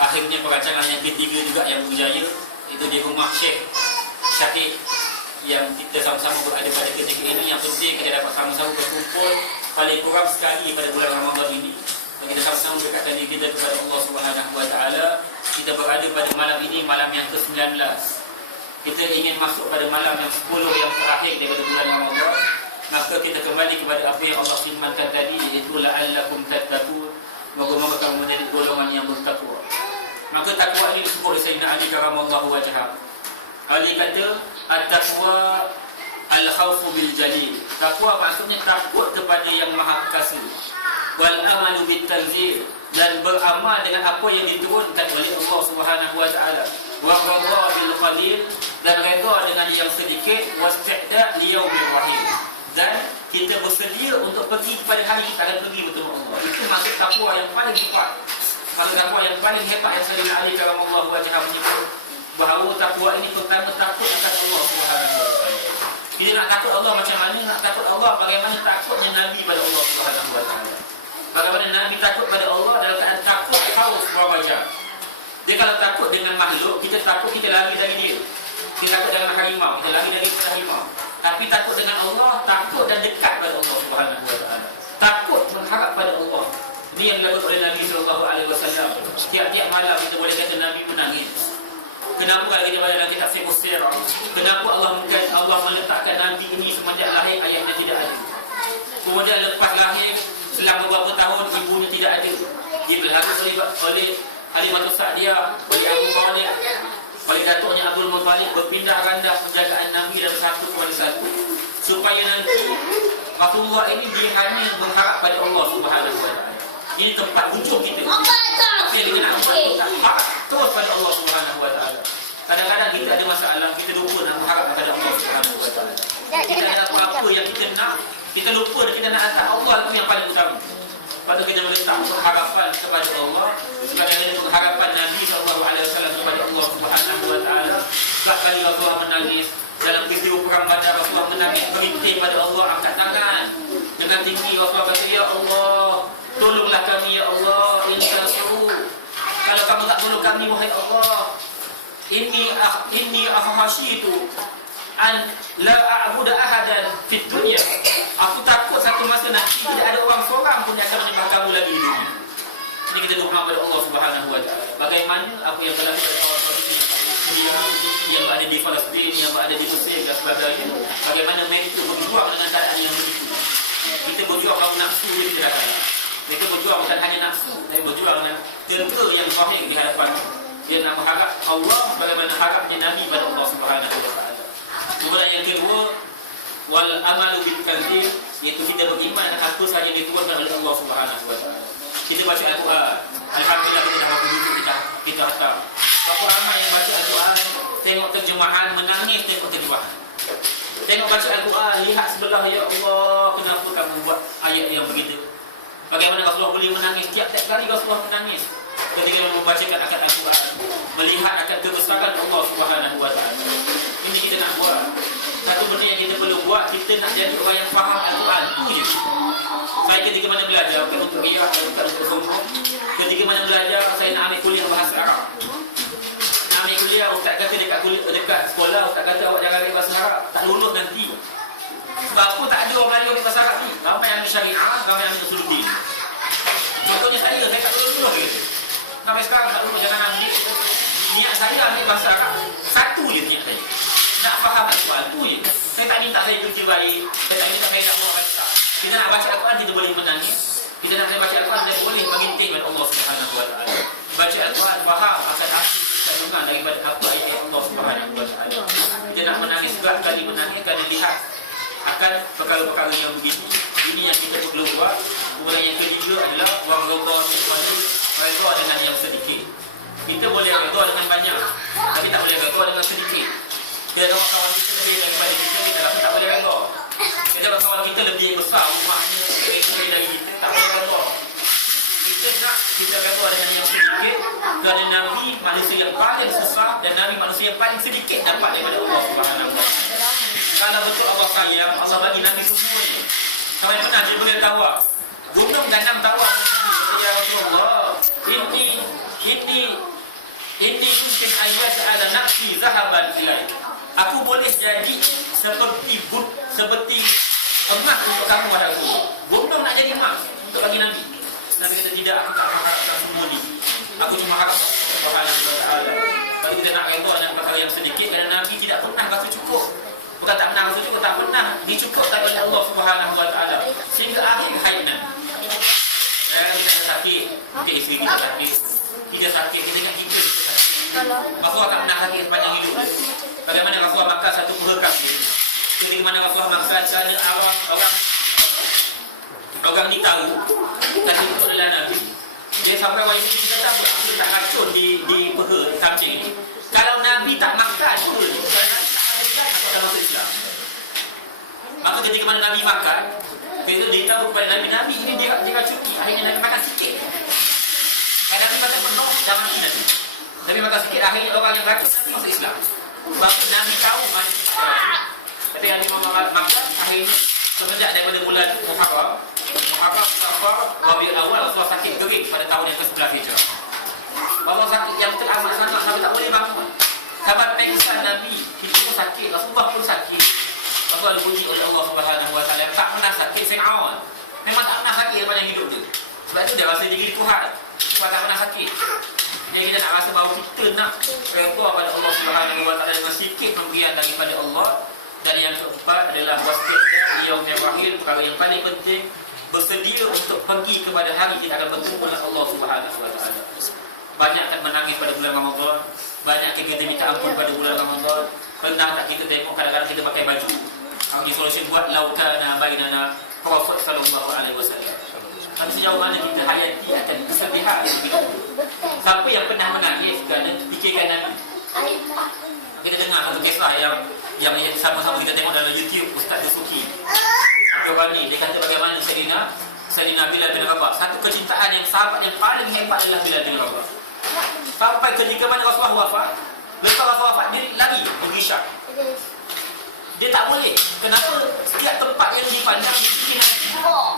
akhirnya perancangan yang ketiga juga yang berjaya, itu di rumah Syekh Syakir yang kita sama-sama berada pada ketika ini. Yang penting kita dapat sama-sama berkumpul paling kurang sekali pada bulan Ramadan ini, dan kita sama-sama mendekatkan diri kita kepada Allah Subhanahu Wa Taala. Kita berada pada malam ini, malam yang ke-19. Kita ingin masuk pada malam yang 10 yang terakhir daripada bulan Ramadan. Maka kita kembali kepada apa yang Allah firmankan tadi, iaitu la'allakum tattaqun, moga-moga kamu menjadi golongan yang bertakwa. Maka takwa ini disebut oleh Sayyidina Ali karamallahu wajhah. Ali kata at-taqwa al-khawfu bil jalil. Takwa maksudnya takut kepada yang maha perkasa. Wal amalu bit tanzil, dan beramal dengan apa yang diturunkan oleh Allah Subhanahu wa taala. Wa qadha bil qalil, dan redha dengan yang sedikit. Wasta'da li yaumir rahim, dan kita bersedia untuk pergi kepada hari kita akan pergi bertemu Allah. Itu maksud takwa yang paling tepat. Kalau takwa yang paling hebat yang Sayyidina Ali karamallahu wajhah menyebut bahawa takwa ini pertama takut akan Allah Subhanahu wa taala. Kita nak takut Allah macam mana? Nak takut Allah bagaimana takutnya Nabi pada Allah Subhanahu wa taala. Bagaimana Nabi takut pada Allah dalam keadaan takut khauf wajah. Dia kalau takut dengan makhluk, kita takut, kita lari dari dia. Kita takut dengan harimau, kita lari dari harimau. Tapi takut dengan Allah, takut dan dekat pada Allah Subhanahu wa taala. Takut mengharap pada Allah. Ini yang dilakukan oleh Nabi sallallahu alaihi wasallam. Tiap-tiap malam kita boleh kata Nabi menangis. Kenapa kalau kita baca dalam kitab Fiqh Sirah? Kenapa Allah meletakkan Nabi ini semenjak lahir ayahnya tidak ada. Kemudian lepas lahir selama beberapa tahun ibunya tidak ada. Dia berharap oleh Halimatus Sa'diyah, oleh Abu Talib, oleh datuknya Abdul Muttalib berpindah randah penjagaan Nabi dari satu kepada satu, supaya nanti Rasulullah ini dia hanya mengharap pada Allah Subhanahu wa taala. Ini tempat hujung kita. Apa yang kita nak buat, terus pada Allah Subhanahu wa taala. Kadang-kadang kita ada masalah, kita lupa nak mengharap kepada Allah Subhanahu wa taala. Kita ada apa-apa yang kita nak, kita lupa dan kita nak atas Allah itu yang paling utama. Patut kita meletak pengharapan kepada Allah, sebagaimana pengharapan Nabi SAW kepada Allah Subhanahu wa taala. Setiap kali Rasulullah menangis dalam peristiwa perang Badar, Rasulullah menangis berintih pada Allah, angkat tangan dengan tinggi. Rasulullah kata, ya Allah, tolonglah kami ya Allah, intasru. Kalau kamu tak tolong kami wahai Allah, inni akhashitu an la a'budu ahadan fid dunya. Aku takut satu masa nanti tidak ada orang seorang pun yang akan menyembah kamu lagi di dunia. Ini kita doa kepada Allah Subhanahu wa taala. Bagaimana apa yang telah yang berada di Palestin, yang berada di Mesir dan sebagainya, bagaimana mereka berjuang dengan keadaan yang begitu. Kita berjuang kalau nafsu dia tidak ada. Mereka berjuang bukan hanya nafsu, tapi berjuang dengan tentera yang sahih di hadapan. Dia nak mengharap Allah bagaimana harapnya Nabi pada Allah Subhanahu wa taala. Kemudian yang kedua, wal amalu bil tanzil, iaitu kita beriman dengan apa sahaja yang diturunkan oleh Allah Subhanahu wa taala. Kita baca Al-Quran, alhamdulillah kita dah berapa duduk kita hantar. Berapa ramai yang baca Al-Quran, tengok terjemahan, menangis tengok terjemahan. Tengok baca Al-Quran, lihat sebelah, ya Allah, kenapa kamu buat ayat yang begitu? Bagaimana Rasulullah boleh menangis? Tiap-tiap kali Rasulullah menangis ketika membacakan akan Al-Quran, melihat akan kebesaran Allah Subhanahu wa taala. Ini kita nak buat. Satu benda yang kita perlu buat, kita nak jadi orang yang faham Al-Quran. Itu je. Saya ketika mana belajar, bukan untuk riak, bukan untuk sombong. Ketika mana belajar, saya nak ambil kuliah bahasa Arab. Nak ambil kuliah, ustaz kata dekat sekolah, ustaz kata awak jangan ambil bahasa Arab, tak lulus nanti. Sebab apa tak ada orang Melayu ambil bahasa Arab ni? Ramai yang ambil syariah, ramai yang ambil usuluddin. Contohnya saya tak lulus gitu. Sampai sekarang tak lulus, jangan ambil. Niat saya ambil bahasa Arab, satu je niat saya. Nak faham Al-Quran, tu je. Saya tak minta saya kerja baik, saya tak minta saya nak buat baca. Kita nak baca Al-Quran, kita boleh menangis. Kita nak baca Al-Quran, kita boleh mengintai kepada Allah Subhanahu wa taala. Baca Al-Quran, faham akan arti kandungan daripada apa ayat Allah Subhanahu wa taala. Kita nak menangis, sebab kali menangis kerana lihat akan perkara-perkara yang begitu. Ini yang kita perlu buat. Kemudian yang ketiga adalah warga redha dengan yang sedikit. Kita boleh redha dengan banyak, tapi tak boleh redha dengan sedikit. Kita ada kawan kita lebih daripada kita tak boleh redha. Kita ada kawan kita lebih besar rumahnya dari kita, tak boleh redha. Kita nak kita redha dengan yang sedikit, kerana Nabi manusia yang paling susah dan Nabi manusia yang paling sedikit dapat daripada Allah Subhanahu wa taala. Kalau betul Allah sayang, Allah bagi Nabi semua ni. Sampai pernah Jibril tawaf, gunung dan 6 tawaf. Ya Rasulullah, ini ini mungkin ayat ala nafsi zahaban ilai. Aku boleh jadi seperti emas untuk kamu wahai aku. Gondong nak jadi emas untuk bagi Nabi. Nabi kata tidak, aku tak harapkan semua ni. Aku cuma harap Subhanahu wa ta'ala. Kalau kita nak redha dengan perkara yang sedikit, kerana Nabi tidak pernah rasa cukup. Bukan tak pernah rasa cukup, tak pernah dicukupkan oleh Allah Subhanahu wa ta'ala. Sehingga akhir hayat Nabi. Kadang-kadang kita sakit, mungkin isteri kita sakit. Kita sakit, kita ingat kita. Rasulullah tak pernah sakit sepanjang hidup. Bagaimana Rasulullah makan satu perhekam dia. Ketika mana Rasulullah makan sana orang ni tahu kata itu adalah Nabi. Dia sampai waktu itu dia kata apa? Aku tak racun di peha samping ni. Kalau Nabi tak makan pun, kalau Nabi tak makan, aku akan masuk Islam. Maka ketika mana Nabi makan, dia beritahu kepada Nabi ini dia racuki. Akhirnya Nabi makan sikit. Kalau Nabi makan penuh, dah mati Nabi. Nabi makan sikit, akhirnya orang yang racun Nabi masuk Islam. Sebab Nabi tahu mana tapi Nabi makan, akhirnya semenjak daripada bulan Muharram, Safar, Rabiul Awal, Rasulullah sakit kering pada tahun yang ke-11 Hijrah. Rasulullah sakit yang teramat sangat sampai tak boleh bangun. Sahabat pengsan Nabi, kita pun sakit, Rasulullah pun sakit. Rasulullah dipuji oleh Allah Subhanahu wa ta'ala, tak pernah sakit Fir'aun. Memang tak pernah sakit sepanjang hidup dia. Sebab itu dia rasa diri Tuhan. Sebab tak pernah sakit. Jadi kita nak rasa bahawa kita nak redha pada Allah Subhanahu wa ta'ala dengan sikit pemberian daripada Allah. Dan yang keempat adalah wasfiyah yaumil wahid, perkara yang paling penting, bersedia untuk pergi kepada hari kita akan bertemu dengan Allah Subhanahu wa ta'ala. Banyakkan menangis pada bulan Ramadan, banyak kita minta ampun pada bulan Ramadan. Pernah tak kita tengok kadang-kadang kita pakai baju Ini solusi buat laukana bainana Prophet sallallahu alaihi wasallam. Tapi sejauh mana kita hayati akan kesedihan yang begitu. Siapa yang pernah menangis kerana fikirkan Nabi? Kita dengar satu kisah yang sama-sama kita tengok dalam YouTube Ustaz Dasuki. Orang ni dia kata bagaimana Sayyidina Bilal bin Rabah, satu kecintaan yang sahabat yang paling hebat adalah Bilal bin Rabah. Sampai ketika mana Rasulullah wafat, lepas Rasulullah wafat dia lagi pergi Syam. Dia tak boleh. Kenapa? Setiap tempat yang dipandang di sini Nabi.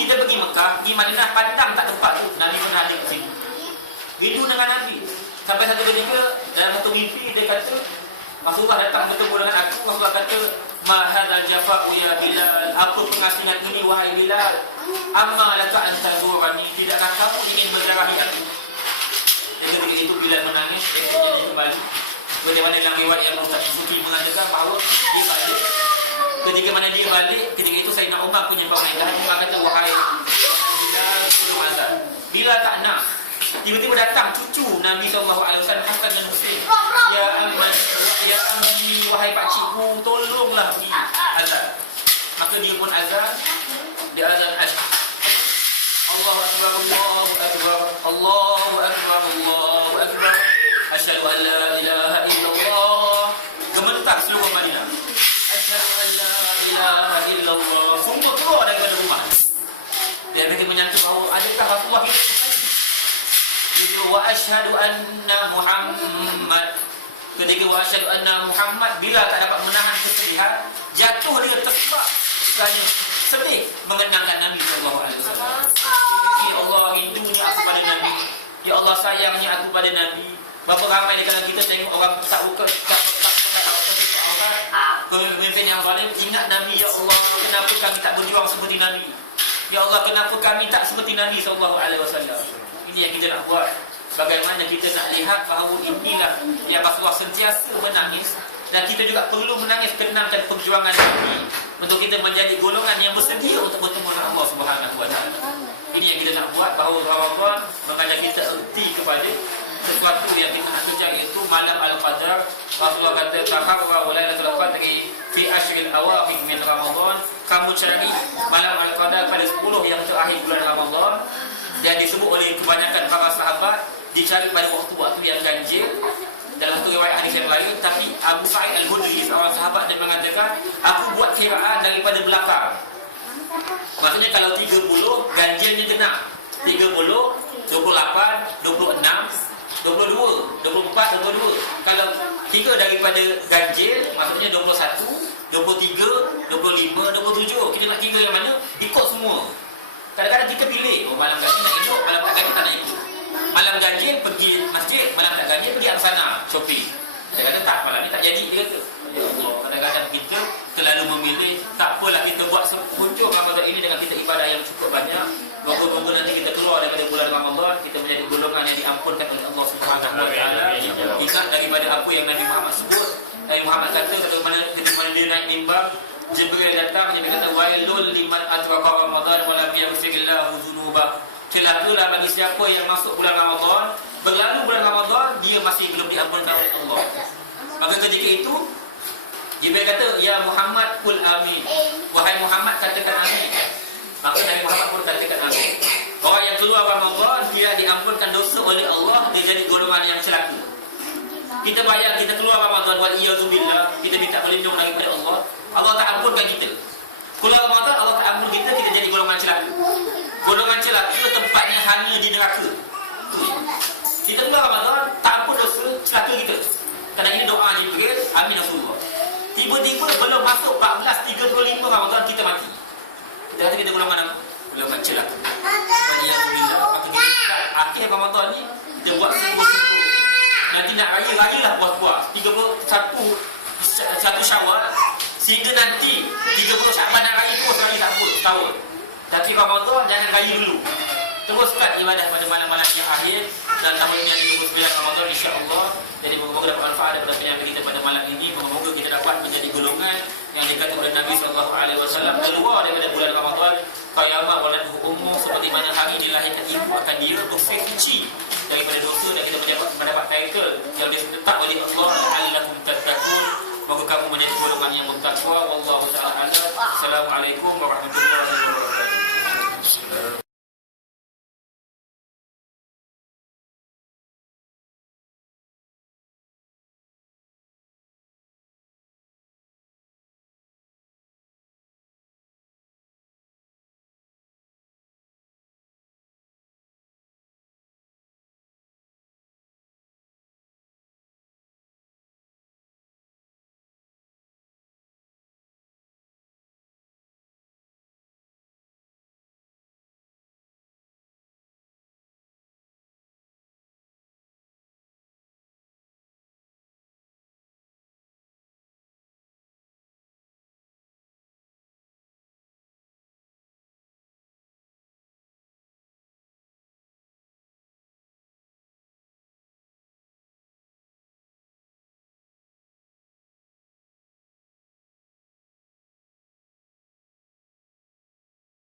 Kita pergi Mekah, pergi Madinah, pandang tak tempat tu, Nabi pernah ada kat sini. Rindu dengan Nabi. Sampai satu ketika dalam satu mimpi dia kata Rasulullah datang bertemu dengan aku. Rasulullah kata, "Ma hadzal jafa'u ya Bilal?" Apa pengasingan ini wahai Bilal? "Amma laka an tazurani?" Tidakkah kamu ingin menziarahi aku? Dan ketika itu Bilal menangis. Dia kembali. Bagaimana dalam riwayat yang Ustaz Sufi mengatakan bahawa dia balik. Ketika mana dia balik, ketika itu Sayyidina Umar punya pemerintahan. Umar kata, "Wahai Bilal, belum azan." Bilal tak nak. Tiba-tiba datang cucu Nabi SAW, Hasan dan Husain. Ya Ammi, wahai pakcikku, tolonglah ni azan. Maka dia pun azan. Dia azan Allahu Akbar, Allahu Akbar, Allahu Akbar, Allahu Akbar. Asyhadu an la ilaha illallah. Gemetar seluruh Madinah. Asyhadu an la ilaha illallah. Semua keluar daripada rumah. Dia mereka menyangka bahawa adakah Rasulullah hidup sekali. Wa asyhadu anna Muhammad. Ketika wa asyhadu anna Muhammad, bila tak dapat menahan kesedihan, jatuh dia tersebab kerana sedih mengenangkan Nabi sallallahu alaihi wasallam. Ya Allah, rindunya aku pada Nabi. Ya Allah, sayangnya aku pada Nabi. Berapa ramai di kalangan kita tengok orang tak buka pemimpin yang zalim, ingat Nabi. Ya Allah, kenapa kami tak berjuang seperti Nabi? Ya Allah, kenapa kami tak seperti Nabi sallallahu alaihi wasallam? Ini yang kita nak buat. Bagaimana kita nak lihat bahawa inilah yang Rasulullah sentiasa menangis. Dan kita juga perlu menangis kenangkan perjuangan Nabi untuk kita menjadi golongan yang bersedia untuk bertemu dengan Allah Subhanahu wa ta'ala. Ini yang kita nak buat, bahawa Ramadan mengajar kita erti kepada sesuatu yang kita nak kejar, iaitu malam Al-Qadar. Rasulullah kata, "Taharra wa lailatul qadri fi ashril awakhir min Ramadan." Kamu cari malam Al-Qadar pada 10 yang terakhir bulan Ramadan. Dan disebut oleh kebanyakan para sahabat dicari pada waktu-waktu yang ganjil. Dalam satu riwayat hadis yang lain, tapi Abu Sa'id Al-Khudri, seorang sahabat, dia mengatakan, "Aku buat kiraan daripada belakang." Maksudnya kalau 30 ganjilnya genap, 30, 28, 26, 22, 24, 22. Kalau 3 daripada ganjil, maksudnya 21, 23, 25, 27. Kita nak 3 yang mana? Ikut semua. Kadang-kadang kita pilih, malam ganjil nak ikut, malam tak ganjil tak nak ikut. malam ganjil pergi masjid, malam tak ganjil pergi angsana shopping. Dia kata tak, malam ni tak jadi. Dia kata ya Allah, kadang-kadang kita terlalu memilih. Tak apalah kita buat sepunjuk Ramadan ini dengan kita ibadah yang cukup banyak. Moga-moga nanti kita keluar daripada bulan Ramadan, kita menjadi golongan yang diampunkan oleh Allah Subhanahu wa taala. Ingat daripada apa yang Nabi Muhammad sebut. Nabi Muhammad kata ketika dia naik mimbar, Jibril datang, dia kata wailul liman adraka Ramadan wa lam yaghfirillahu dzunubahu. Celakalah bagi siapa yang masuk bulan Ramadan, berlalu bulan Ramadan, dia masih belum diampunkan oleh Allah. Maka ketika itu Jibril kata, ya Muhammad qul amin. Wahai Muhammad, katakan amin. Maka Nabi Muhammad pun katakan amin. Orang yang keluar Ramadan tidak diampunkan dosa oleh Allah, dia jadi golongan yang celaka. Kita bayang kita keluar Ramadan wal iyadzubillah, kita minta perlindungan daripada Allah, Allah tak ampunkan kita. Keluar Ramadan Allah tak ampun kita, kita jadi golongan celaka. Golongan celaka itu tempatnya hanya di neraka. Kita keluar Ramadan tak ampun dosa, celaka kita. Kerana ini doa Jibril, amin Rasulullah. Tiba-tiba belum masuk 14.35 Ramadan kita mati. Kita kata kita golongan apa? Golongan celaka. Waliyahulillah. Maka kita akhir Ramadan ni kita buat sungguh-sungguh. Nanti nak raya lah puas-puas 1 Syawal sehingga nanti 30 Syaban nak raya terus raya tak apa setahun. Tapi Ramadan jangan raya dulu. Teruskan ibadah pada malam-malam yang akhir dan tahun yang 29 Ramadan insya-Allah. Jadi moga-moga dapat manfaat daripada penyampaian kita pada malam ini. Moga-moga kita dapat menjadi golongan yang dikatakan oleh Nabi SAW keluar daripada bulan Ramadan qiyamah waladhu ummu, seperti mana hari dilahirkan ibu akan dia bersih daripada dosa dan kita mendapat title yang ditetap oleh Allah la'allakum tattaqun. Moga kamu menjadi golongan yang bertakwa. Wallahu ta'ala a'lam. Assalamualaikum warahmatullahi wabarakatuh.